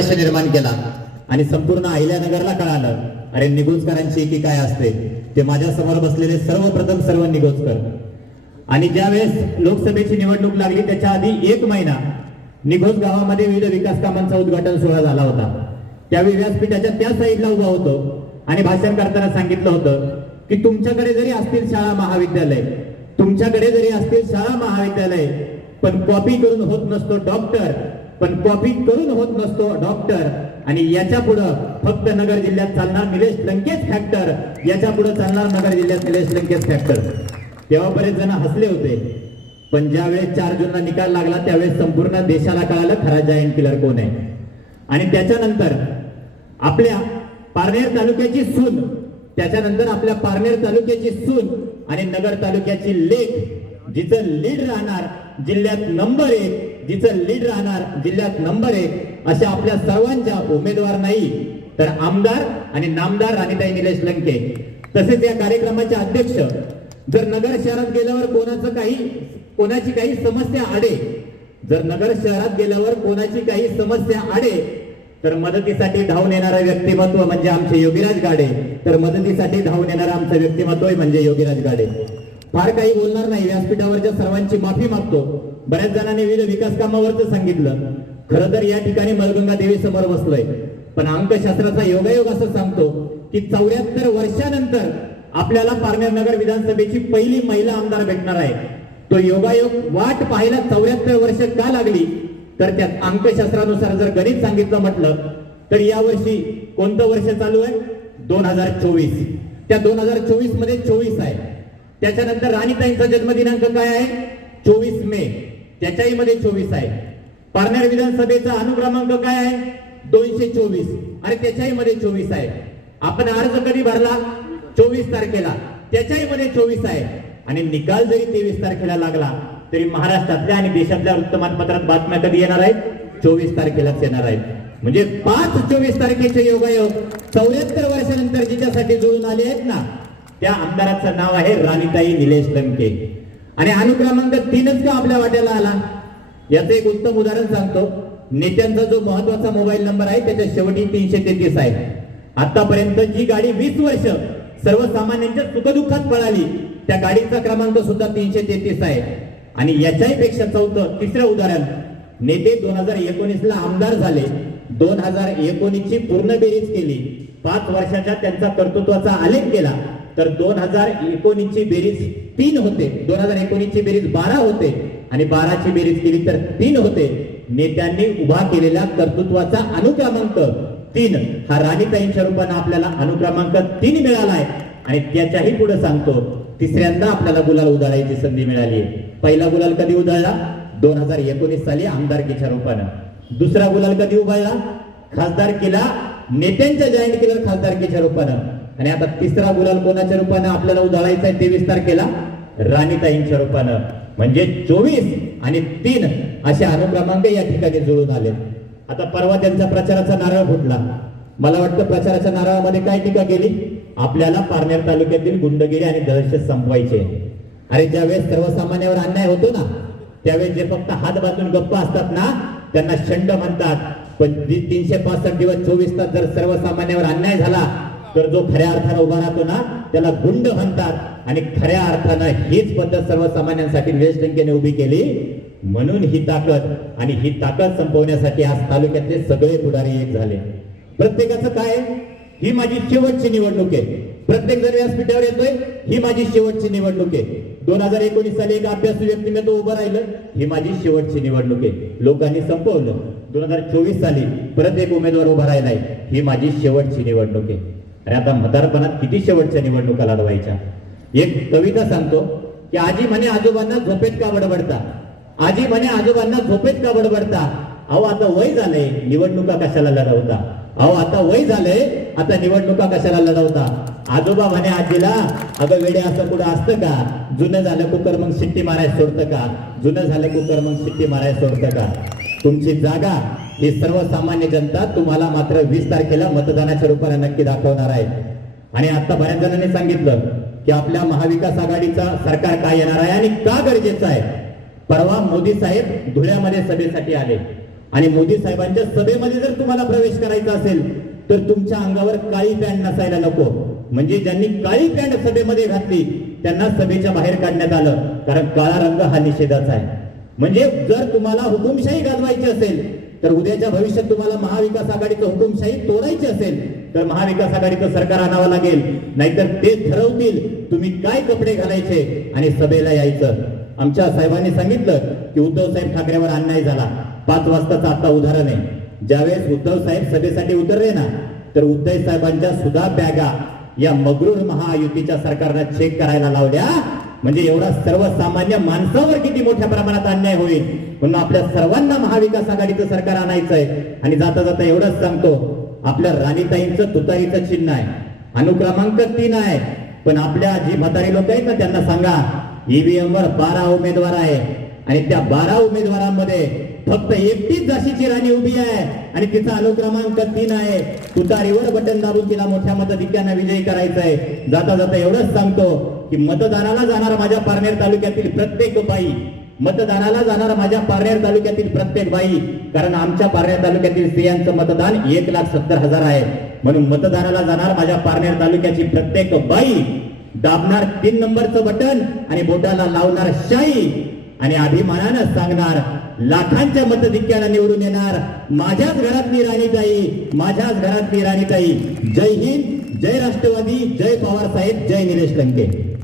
प्रश्न निर्माण केला आणि संपूर्ण अहिल्यानगरला कळालं, अरे निगोजकरांची एकी काय असते ते माझ्या समोर बसलेले सर्व निगोजकर. आणि ज्यावेळेस लोकसभेची निवडणूक लागली त्याच्या आधी 1 महिना निगोज गावामध्ये विविध विकास कामांचा उद्घाटन सोहळा झाला होता. त्यावेळी व्यासपीठाच्या त्या साईडला उभा होतो आणि भाषण करताना सांगितलं होतं की तुमच्याकडे जरी असतील शाळा महाविद्यालय, तुमच्याकडे जरी असतील शाळा महाविद्यालय, पण कॉपी करून होत नसतो डॉक्टर, पण कॉपी करून होत नसतो डॉक्टर. आणि याच्या पुढं फक्त नगर जिल्ह्यात चालणार निलेश लंकेश फॅक्टर, याच्या पुढे चालणार नगर जिल्ह्यात निलेश लंकेश फॅक्टर. तेव्हा बरेच जण हसले होते, पण ज्यावेळेस 4 जूनला निकाल लागला त्यावेळेस संपूर्ण देशाला कळालं खरा जायंट किलर कोण आहे. आणि त्याच्यानंतर आपल्या पारनेर तालुक्याची सून, त्याच्यानंतर आपल्या पारनेर तालुक्याची सून आणि नगर तालुक्याची लेक, जिचं लीड राहणार जिल्ह्यात नंबर 1, जिचं लीड राहणार जिल्ह्यात नंबर 1, अशा आपल्या सर्वांच्या उमेदवार नाही तर आमदार आणि नामदार राणीताई निलेश लंके. तसेच या कार्यक्रमाचे अध्यक्ष, जर नगर शहरात गेल्यावर कोणाची काही समस्या आडे, जर नगर शहरात गेल्यावर कोणाची काही समस्या आडे तर मदतीसाठी धावून येणारं व्यक्तिमत्व म्हणजे आमचे योगीराज गाडे, तर मदतीसाठी धावून येणारं आमचं व्यक्तिमत्व म्हणजे योगीराज गाडे. फार काही बोलणार नाही, व्यासपीठावरच्या सर्वांची माफी मागतो. बऱ्याच जणांनी विविध विकास कामावरच सांगितलं. खरं तर या ठिकाणी मलगंगा देवी समोर बसलोय, पण अंकशास्त्राचा योगायोग असं सांगतो की 74 वर्षानंतर आपल्याला पारनेर नगर विधानसभेची पहिली महिला आमदार भेटणार आहे. तो योगायोग वाट पाहायला 74 वर्ष का लागली, तर त्यात अंकशास्त्रानुसार जर गणित सांगितलं म्हटलं तर यावर्षी कोणतं वर्ष चालू आहे? 2024. त्या 2024 मध्ये 24 आहे. त्याच्यानंतर राणीताईंचा जन्मदिनांक काय आहे? 24 मे, त्याच्याही मध्ये 24 आहे. पारनेर विधानसभेचा अनुक्रमांक काय आहे? 224 आणि त्याच्याही मध्ये 24 आहे. आपण अर्ज कधी भरला? 24 तारखेला, त्याच्याही मध्ये 24 आहे. आणि निकाल जरी 23 तारखेला लागला तरी महाराष्ट्रातल्या आणि देशातल्या वृत्तमानपत्रात बातम्या कधी येणार आहेत? 24 तारखेलाच येणार आहेत. म्हणजे 5-24 तारखेचे योगायोग 74 वर्षानंतर जिच्यासाठी जुळून आले आहेत ना, त्या आमदाराचं नाव आहे राणीताई निलेश लंके. आणि अनुक्रमांक 3च का आपल्या वाट्याला आला? याचं एक उत्तम उदाहरण सांगतो. नेत्यांचा जो महत्वाचा मोबाईल नंबर आहे त्याच्या शेवटी 333 आहे. आतापर्यंत जी गाडी 20 वर्ष सर्वसामान्यांच्या सुखदुःखात पळाली त्या गाडीचा क्रमांक सुद्धा 333 आहे. आणि याच्याही पेक्षा तिसरं उदाहरण, नेते 2019 ला आमदार झाले, 2019 ची पूर्ण बेरीज केली, 5 वर्षाच्या त्यांचा कर्तृत्वाचा आलेख केला तर 2019 ची बेरीज 3 होते, 2019 ची बेरीज 12 होते आणि 12 ची बेरीज केली तर 3 होते. नेत्यांनी उभा केलेला कर्तृत्वाचा अनुक्रमांक 3 हा राणीताईंच्या रूपाने आपल्याला अनुक्रमांक 3 मिळालाय. आणि त्याच्याही पुढे सांगतो, तिसऱ्यांदा आपल्याला गुलाल उधळायची संधी मिळाली. पहिला गुलाल कधी उधळला? 2019 साली आमदारकीच्या रूपानं. दुसरा गुलाल कधी उधळला? खासदारकीला नेत्यांच्या जायंट किलर खासदारकीच्या रूपानं. आणि आता तिसरा गुलाल कोणाच्या रूपानं आपल्याला उधळायचा आहे? 23 तारखेला राणीताईंच्या रूपानं. म्हणजे 24 आणि 3 असे अनुक्रमांक या ठिकाणी जुळून आले. आता परवा त्यांचा प्रचाराचा नारळ फुटला. मला वाटतं प्रचाराच्या नारळामध्ये काय टीका केली? आपल्याला पारनेर तालुक्यातील गुंडगिरी आणि दहशत संपवायचे. अरे ज्यावेळेस सर्वसामान्यावर अन्याय होतो ना त्यावेळेस जे फक्त हात बांधून गप्प असतात ना त्यांना शंड म्हणतात. पण 365 दिवस 24 तास जर सर्वसामान्यावर अन्याय झाला तर जो खऱ्या अर्थानं उभा राहतो ना त्याला गुंड म्हणतात. आणि खऱ्या अर्थानं हीच पद्धत सर्वसामान्यांसाठी निलेश लंकेने उभी केली. म्हणून ही ताकद आणि ही ताकद संपवण्यासाठी आज तालुक्यातले सगळे पुढारी एक झाले. प्रत्येकाचं काय? ही माझी शेवटची निवडणूक आहे. प्रत्येक जण व्यासपीठावर येतोय, ही माझी शेवटची निवडणूक आहे. 2019 साली एक अभ्यासू व्यक्तिमत्व उभं राहिलं, ही माझी शेवटची निवडणूक आहे. लोकांनी संपवलं. 2024 साली परत एक उमेदवार उभा राहिलाय, ही माझी शेवटची निवडणूक आहे. आणि आता म्हातारपणात किती शेवटच्या निवडणुका लढवायच्या? एक कविता सांगतो की आजी म्हणे आजोबांना झोपेत का बडबडता, आजी म्हणे आजोबांना झोपेत का बडबडता, अहो आता वय झालंय निवडणुका कशाला लढवता, अहो आता वय झालंय आता निवडणुका कशाला लढवता. आजोबा म्हणे आजीला, अगं वेडे असं कुठं असतं का, जुनं झालं कुकर मग शिट्टी मारायला सोडतं का, जुनं झालं कुकर मग शिट्टी मारायला सोडतं का. तुमची जागा ही सर्वसामान्य जनता तुम्हाला मात्र 20 तारखेला मतदानाच्या रूपाने नक्की दाखवणार आहे. आणि आता बऱ्याच जणांनी सांगितलं की आपल्या महाविकास आघाडीचा सरकार काय येणार आहे आणि का गरजेचं आहे. परवा मोदी साहेब धुळ्यामध्ये सभेसाठी आले. आणि मोदी साहेबांच्या सभेमध्ये जर तुम्हाला प्रवेश करायचा असेल तर तुमच्या अंगावर काळी पॅन्ट नसायला नको. म्हणजे ज्यांनी काळी पॅन्ट सभेमध्ये घातली त्यांना सभेच्या बाहेर काढण्यात आलं, कारण काळा रंग हा निषेधाचा आहे. म्हणजे जर तुम्हाला हुकुमशाही गाजवायची असेल तर उद्याच्या भविष्यात तुम्हाला महाविकास आघाडीचं हुकुमशाही तोडायची असेल तर महाविकास आघाडीचं सरकार आणावं लागेल. नाहीतर ते ठरवतील तुम्ही काय कपडे घालायचे आणि सभेला यायचं. आमच्या साहेबांनी सांगितलं की उद्धव साहेब ठाकरेवर अन्याय झाला. 5 वाजताचं आता उदाहरण आहे. ज्यावेळेस उद्धव साहेब सभेसाठी उतरले ना तर उद्धव साहेबांच्या सुद्धा बॅगा या मगरूर महायुतीच्या सरकारनं चेक करायला लावल्या. म्हणजे एवढा सर्वसामान्य माणसावर किती मोठ्या प्रमाणात अन्याय होईल. म्हणून आपल्या सर्वांना महाविकास आघाडीचं सरकार आणायचं आहे. आणि जाता जाता एवढंच सांगतो, आपल्या राणीताईंचं तुतारीचं चिन्ह आहे, अनुक्रमांक 3 आहे. पण आपल्या जी म्हातारी लोक आहेत ना त्यांना सांगा ईव्हीएम वर 12 उमेदवार आहे आणि त्या 12 उमेदवारांमध्ये फक्त एकटीच झाशीची राणी उभी आहे आणि तिचा अनुक्रमांक 3 आहे. तुतारीवर बटन दाबून तिला मोठ्या मताधिक्याने विजयी करायचं आहे. जाता जाता एवढंच सांगतो की मतदानाला जाणार माझ्या पारनेर तालुक्यातील प्रत्येक बाई, मतदानाला जाणार माझ्या पारनेर तालुक्यातील प्रत्येक बाई, कारण आमच्या पारनेर तालुक्यातील स्त्रियांचं मतदान 1,70,000 आहे. म्हणून मतदानाला जाणार माझ्या पारनेर तालुक्याची प्रत्येक बाई दाबणार 3 नंबरचं बटन आणि बोटाला लावणार शाई आणि अभिमानानं सांगणार लाखांच्या मतधिक्यानं निवडून येणार माझ्याच घरातली राणीताई, माझ्याच घरातली राणीताई. जय हिंद, जय राष्ट्रवादी, जय पवार साहेब, जय निलेश लंके.